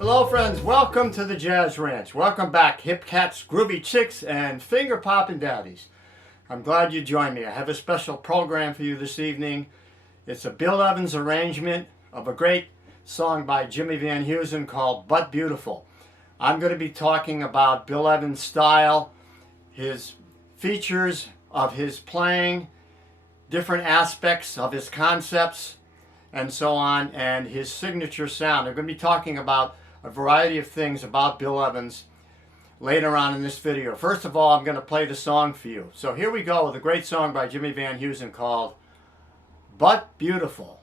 Hello friends, welcome to the Jazz Ranch. Welcome back, hip cats, groovy chicks, and finger popping daddies. I'm glad you joined me. I have a special program for you this evening. It's a Bill Evans arrangement of a great song by Jimmy Van Heusen called But Beautiful. I'm going to be talking about Bill Evans' style, his features of his playing, different aspects of his concepts, and so on, and his signature sound. I'm going to be talking about a variety of things about Bill Evans later on in this video. First of all, I'm going to play the song for you. So here we go with a great song by Jimmy Van Heusen called But Beautiful.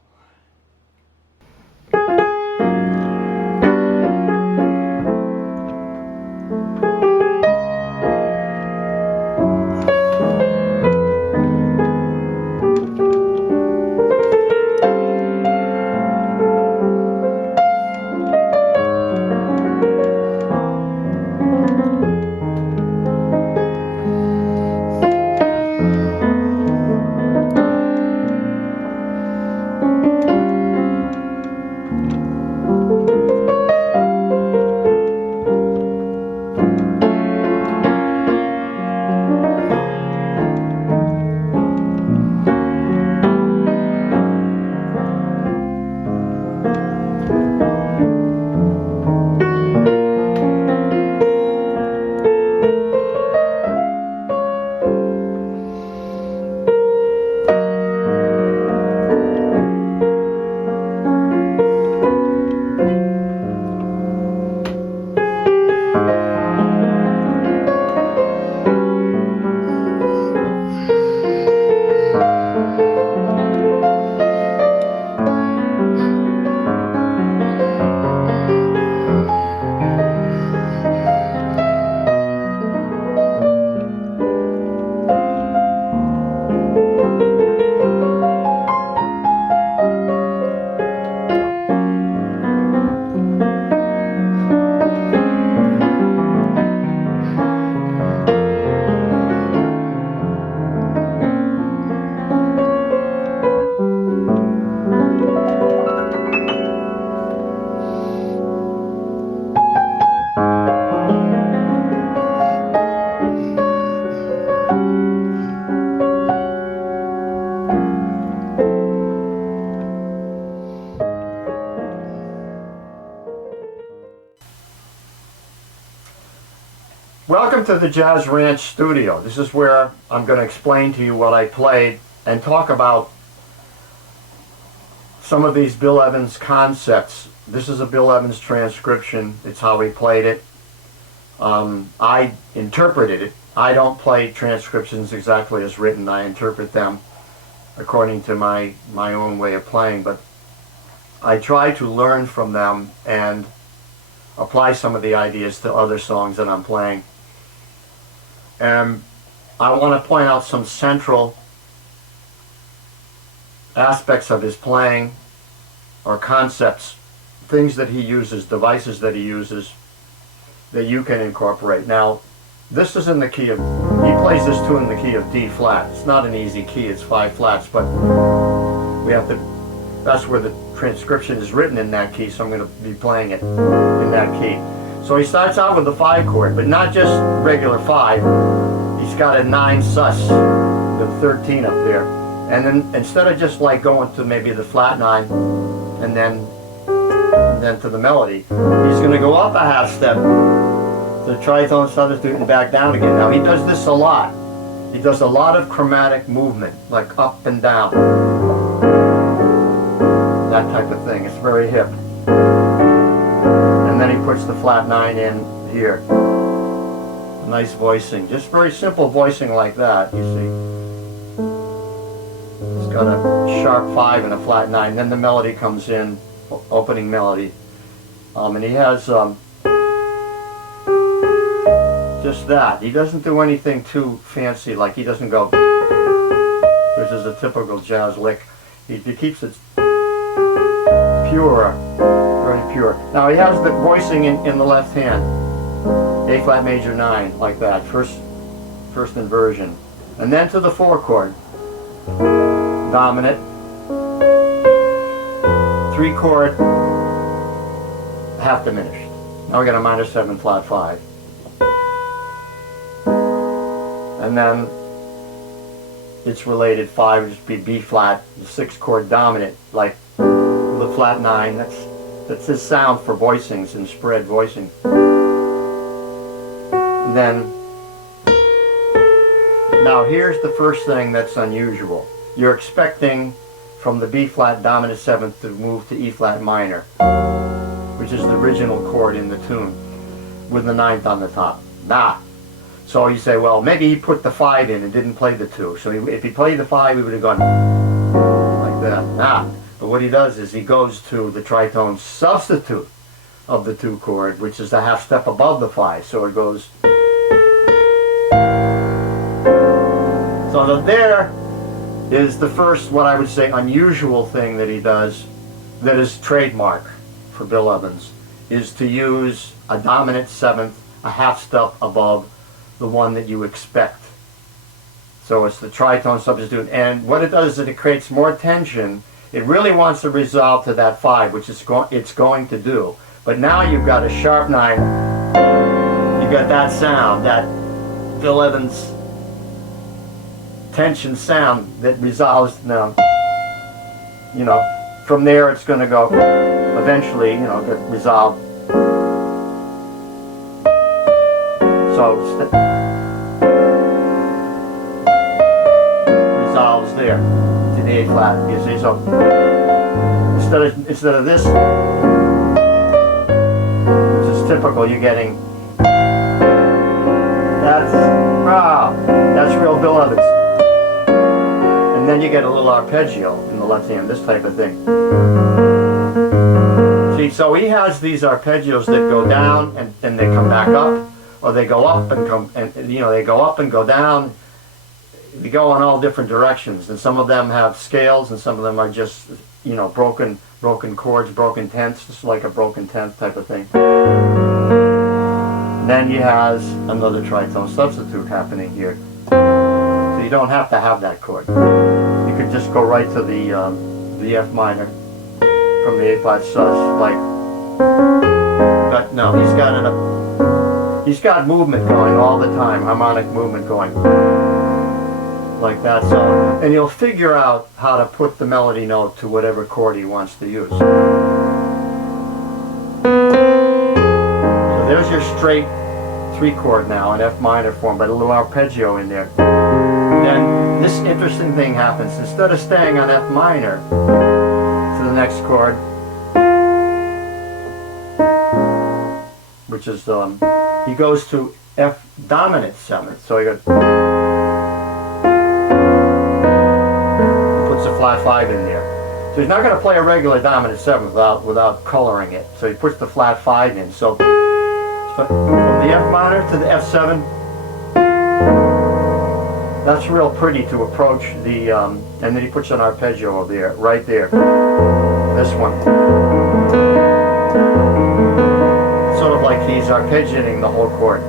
Welcome to the Jazz Ranch studio. This is where I'm going to explain to you what I played and talk about some of these Bill Evans concepts. This is a Bill Evans transcription. It's how he played it. I interpreted it. I don't play transcriptions exactly as written. I interpret them according to my own way of playing, but I try to learn from them and apply some of the ideas to other songs that I'm playing. And I want to point out some central aspects of his playing, or concepts, things that he uses, devices that he uses, that you can incorporate. Now, this is in the key of, he plays this tune in the key of D flat. It's not an easy key, it's 5 flats, but we have to, that's where the transcription is written, in that key, so I'm going to be playing it in that key. So he starts out with the 5 chord, but not just regular 5. He's got a 9 sus, the 13 up there. And then instead of just like going to maybe the flat 9 and then to the melody, he's going to go up a half step, the tritone, substitute, and back down again. Now he does this a lot. He does a lot of chromatic movement, like up and down. That type of thing. It's very hip. And then he puts the flat 9 in here. Nice voicing. Just very simple voicing like that, you see. It's got a sharp 5 and a flat 9. Then the melody comes in, opening melody. And he has just that. He doesn't do anything too fancy, like he doesn't go, which is a typical jazz lick. He keeps it Pure, very pure. Now he has the voicing in the left hand. A flat major 9, like that, first inversion. And then to the 4 chord. Dominant. 3 chord, half diminished. Now we got a minor 7 flat 5. And then it's related 5 would just be B flat, the 6 chord dominant, like the flat 9. That's his sound for voicings and spread voicing. And then now here's the first thing that's unusual. You're expecting from the B flat dominant 7th to move to E flat minor, which is the original chord in the tune, with the 9th on the top. Nah. So you say, well, maybe he put the 5 in and didn't play the 2. So if he played the 5, he would have gone like that. Nah. But what he does is he goes to the tritone substitute of the 2 chord, which is a half step above the 5. So it goes. So there is the first, what I would say, unusual thing that he does that is trademark for Bill Evans, is to use a dominant 7th, a half step above the one that you expect. So it's the tritone substitute, and what it does is it creates more tension. It really wants to resolve to that 5, which it's going to do. But now you've got a sharp 9, you've got that sound, that Bill Evans tension sound that resolves now. You know, from there it's going to go eventually, you know, get resolved. So resolves there to the A flat. You see, so instead of this, which is typical, you're getting that's real Bill Evans. And then you get a little arpeggio in the left hand, this type of thing. See, so he has these arpeggios that go down and they come back up, or they go up and come, and you know, they go up and go down. They go in all different directions, and some of them have scales, and some of them are just, you know, broken chords, broken tenths, just like a broken tenth type of thing. And then he has another tritone substitute happening here. So you don't have to have that chord. You could just go right to the F minor from the A flat sus, like. But no, he's got movement going all the time, harmonic movement going, like that. So, and he'll figure out how to put the melody note to whatever chord he wants to use. So there's your straight 3 chord now in F minor form, but a little arpeggio in there. Then this interesting thing happens. Instead of staying on F minor to the next chord, which is he goes to F dominant 7th. So he puts a flat 5 in there. So he's not going to play a regular dominant 7th without coloring it. So he puts the flat 5 in. So from the F minor to the F7, that's real pretty to approach the, and then he puts an arpeggio there, right there. This one. Sort of like he's arpeggiating the whole chord.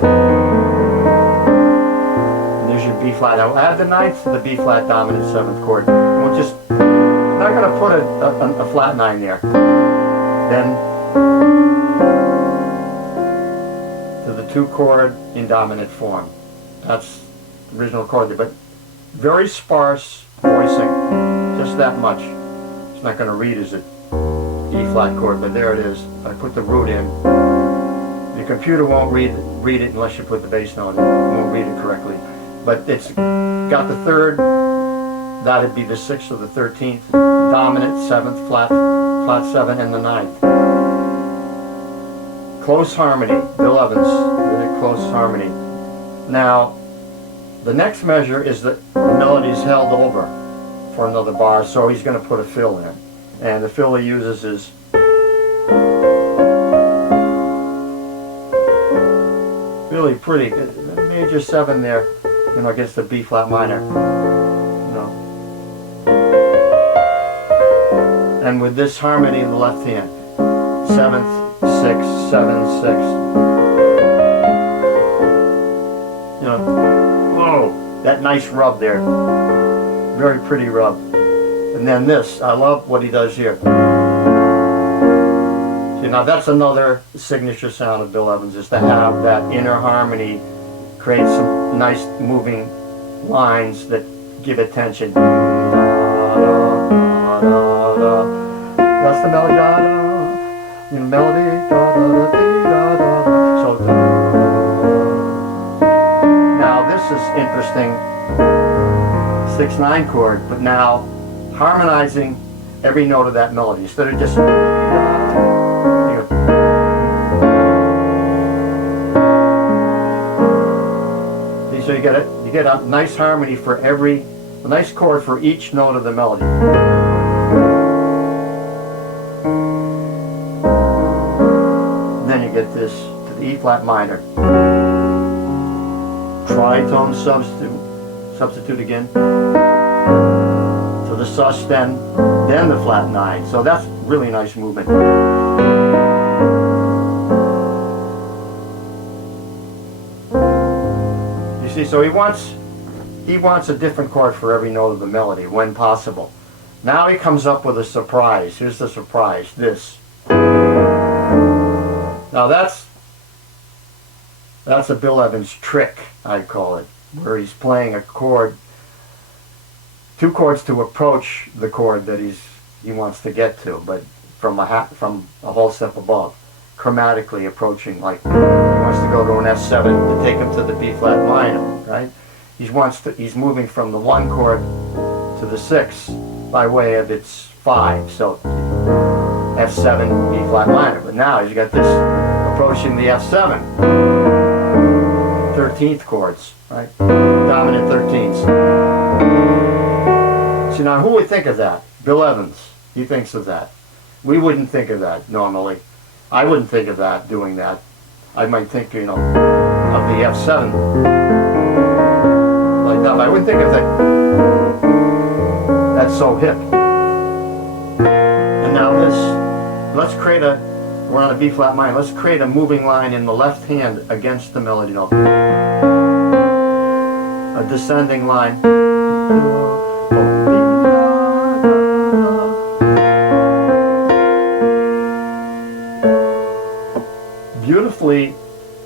And there's your B flat. Now add the 9th to the B flat dominant 7th chord. We'll just, I'm not going to put a flat 9 there. Then to the 2 chord in dominant form. That's the original chord there, but very sparse voicing, just that much. It's not going to read as a E flat chord, but there it is. I put the root in. The computer won't read it unless you put the bass note in. It won't read it correctly. But it's got the 3rd, that'd be the 6th or the 13th, dominant 7th, flat 7, and the 9th. Close harmony, Bill Evans, really close harmony. Now, the next measure is that the melody's held over for another bar, so he's going to put a fill in. And the fill he uses is really pretty. Major 7 there, you know, against the B flat minor. You know. and with this harmony in the left hand. 7th, 6th, 7th, 6th. You know, whoa, that nice rub there. Very pretty rub. And then this, I love what he does here. See, now that's another signature sound of Bill Evans, is to have that inner harmony, create some nice moving lines that give it tension. That's the melody. You know, melody. So now this is interesting. 6/9 chord, but now harmonizing every note of that melody instead of just. So you get a nice harmony for a nice chord for each note of the melody. And then you get this to the E flat minor. Tritone substitute again. To the sus then the flat 9. So that's really nice movement. See, so he wants a different chord for every note of the melody when possible. Now he comes up with a surprise. Here's the surprise. This. Now that's a Bill Evans trick, I'd call it, where he's playing a chord, 2 chords to approach the chord that he wants to get to, but from a whole step above, chromatically approaching, like he wants to go to an F7 to take him to the B flat minor, right? He's moving from the 1 chord to the 6 by way of its 5, so F7, B flat minor. But now he's got this approaching the F7, 13th chords, right? Dominant 13ths. So now who would think of that? Bill Evans, he thinks of that. We wouldn't think of that normally. I wouldn't think of that, doing that. I might think, you know, of the F7 like that, but I wouldn't think of that. That's so hip. And now let's create we're on a B flat minor, let's create a moving line in the left hand against the melody note. A descending line. Beautifully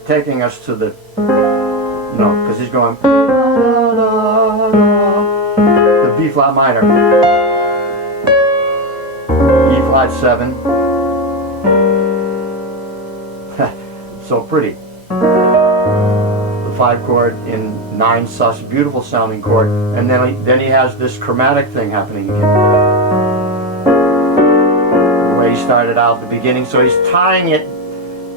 taking us to the because he's going the B flat minor, E flat 7, so pretty. The 5 chord in 9 sus, beautiful sounding chord, and then he has this chromatic thing happening again. The way he started out at the beginning, so he's tying it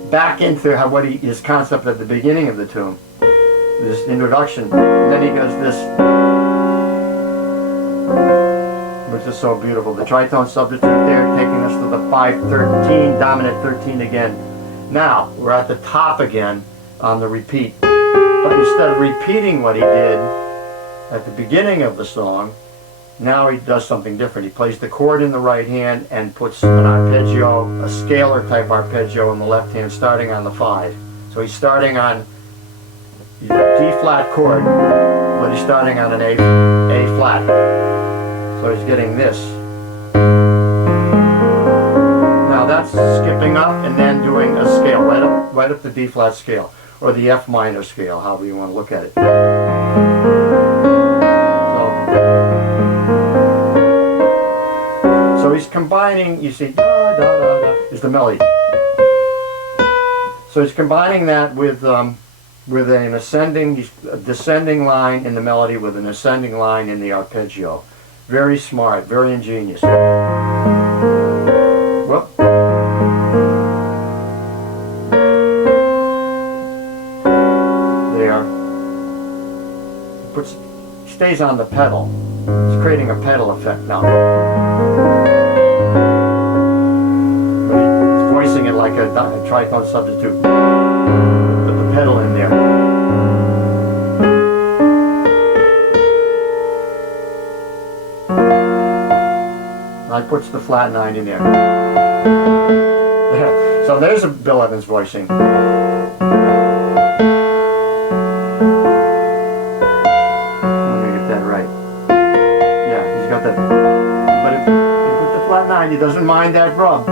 back into his concept at the beginning of the tune, this introduction. And then he goes this, which is so beautiful. The tritone substitute there, taking us to the 5/13, dominant 13 again. Now we're at the top again on the repeat, but instead of repeating what he did at the beginning of the song, now he does something different. He plays the chord in the right hand and puts an arpeggio, a scalar type arpeggio in the left hand, starting on the 5. So he's starting on D flat chord, but he's starting on an A flat. So he's getting this. Now that's skipping up and then doing a scale, right up the D flat scale, or the F minor scale, however you want to look at it. So he's combining, you see, da, da, da, da, is the melody. So he's combining that with an descending line in the melody with an ascending line in the arpeggio. Very smart, very ingenious. Well, there. Stays on the pedal. It's creating a pedal effect now. But he's voicing it like a tritone substitute. Put the pedal in there. I puts the flat 9 in there. So there's a Bill Evans voicing. I'm gonna get that right. Yeah, he's got that. But if he put the flat 9, he doesn't mind that rub.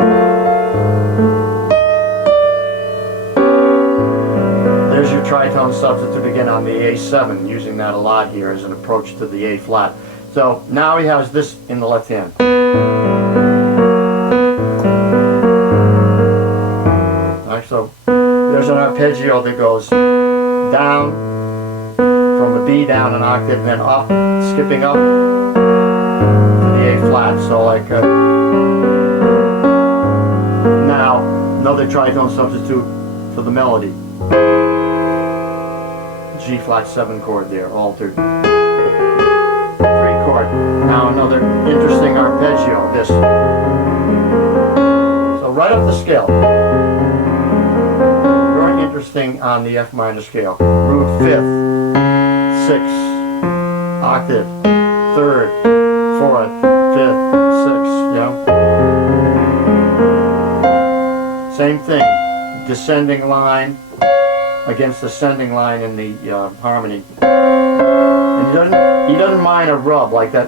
There's your tritone substitute again on the A7, using that a lot here as an approach to the A flat. So now he has this in the left hand. Alright, so there's an arpeggio that goes down from a B down an octave, and then up, skipping up to the A flat. So like now another tritone substitute for the melody. G flat 7 chord there, altered. 3 chord. Now another interesting arpeggio, this. So right up the scale. Very interesting on the F minor scale. Root 5th, 6th, octave, 3rd, 4th, 5th, 6th, yeah. Same thing. Descending line against ascending line in the harmony, and he doesn't mind a rub like that.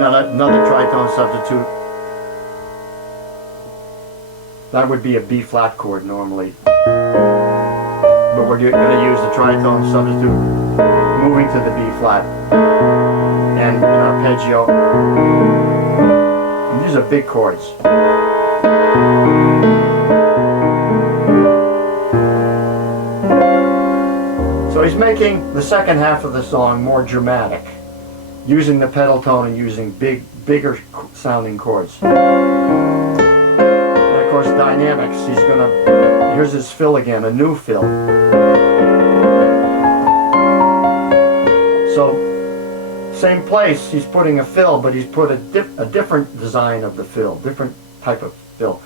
Another tritone substitute. That would be a B flat chord normally, but we're going to use the tritone substitute, moving to the B flat, and an arpeggio. And these are big chords. So he's making the second half of the song more dramatic, using the pedal tone and using bigger sounding chords. And of course dynamics, here's his fill again, a new fill. So same place, he's putting a fill, but he's put a different design of the fill, different type of fill.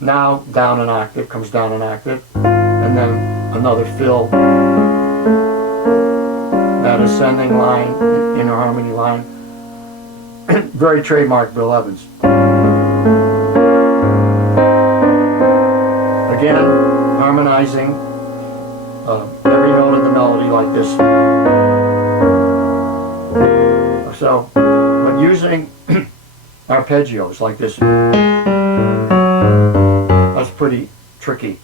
Now down an octave, comes down an octave, and then another fill. That ascending line, inner harmony line. Very trademark Bill Evans. Again, harmonizing every note of the melody like this. So, but using arpeggios like this, that's pretty tricky.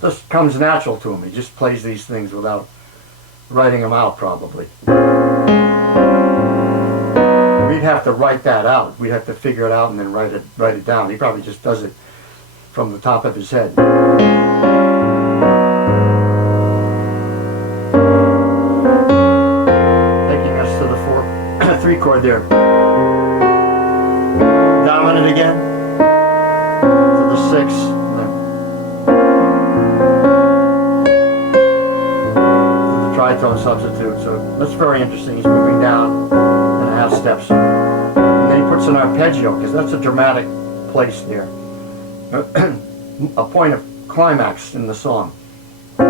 This comes natural to him. He just plays these things without writing them out, probably. We'd have to write that out. We'd have to figure it out and then write it down. He probably just does it from the top of his head. Taking us to the 3 chord there. Dominant again. To the 6. Tritone substitute, so that's very interesting. He's moving down and a half steps, and then he puts an arpeggio because that's a dramatic place there, a point of climax in the song. So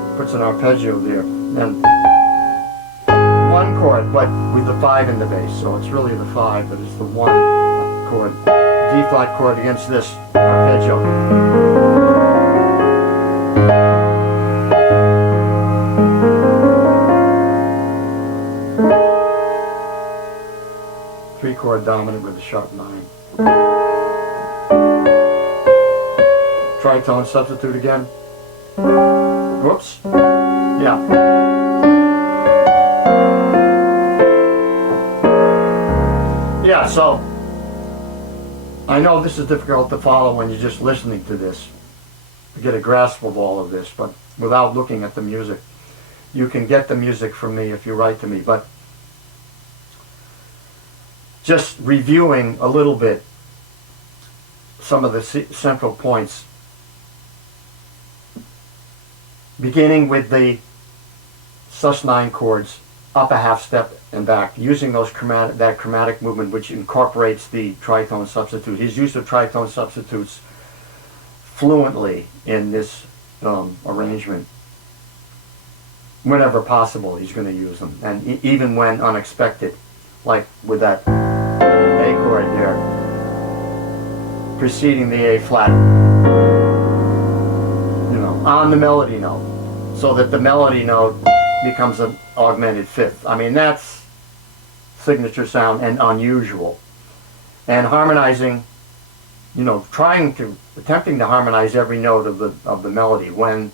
he puts an arpeggio there, then 1 chord, but with the 5 in the bass, so it's really the 5, but it's the 1 chord, D flat chord against this arpeggio. Three chord dominant with a sharp 9. Tritone substitute again. Whoops. Yeah. Yeah, so I know this is difficult to follow when you're just listening to this, to get a grasp of all of this, but without looking at the music. You can get the music from me if you write to me, but just reviewing a little bit some of the central points, beginning with the sus9 chords, up a half step and back, using that chromatic movement which incorporates the tritone substitute. His use of tritone substitutes fluently in this arrangement. Whenever possible, he's going to use them, and even when unexpected, like with that A chord there, preceding the A flat, you know, on the melody note, so that the melody note becomes an augmented fifth. I mean, that's signature sound and unusual. And harmonizing, you know, attempting to harmonize every note of the melody when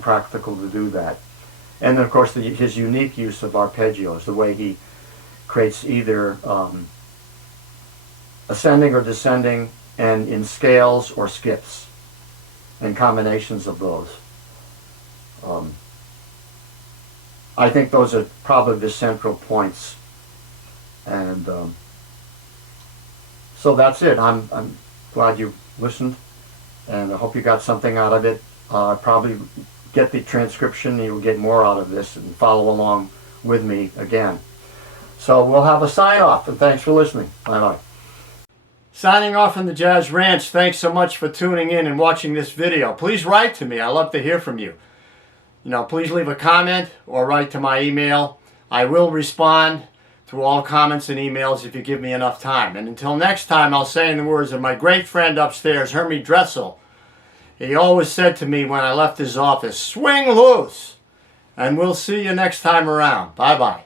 practical to do that. And then, of course, his unique use of arpeggios, the way he creates either ascending or descending, and in scales or skips, and combinations of those. I think those are probably the central points. And so that's it. I'm glad you listened, and I hope you got something out of it. Probably get the transcription, you'll get more out of this, and follow along with me again. So we'll have a sign off, and thanks for listening. Bye-bye. Signing off from the Jazz Ranch. Thanks so much for tuning in and watching this video. Please write to me. I love to hear from you. You know, please leave a comment or write to my email. I will respond to all comments and emails if you give me enough time. And until next time, I'll say in the words of my great friend upstairs, Hermie Dressel, he always said to me when I left his office, swing loose, and we'll see you next time around. Bye-bye.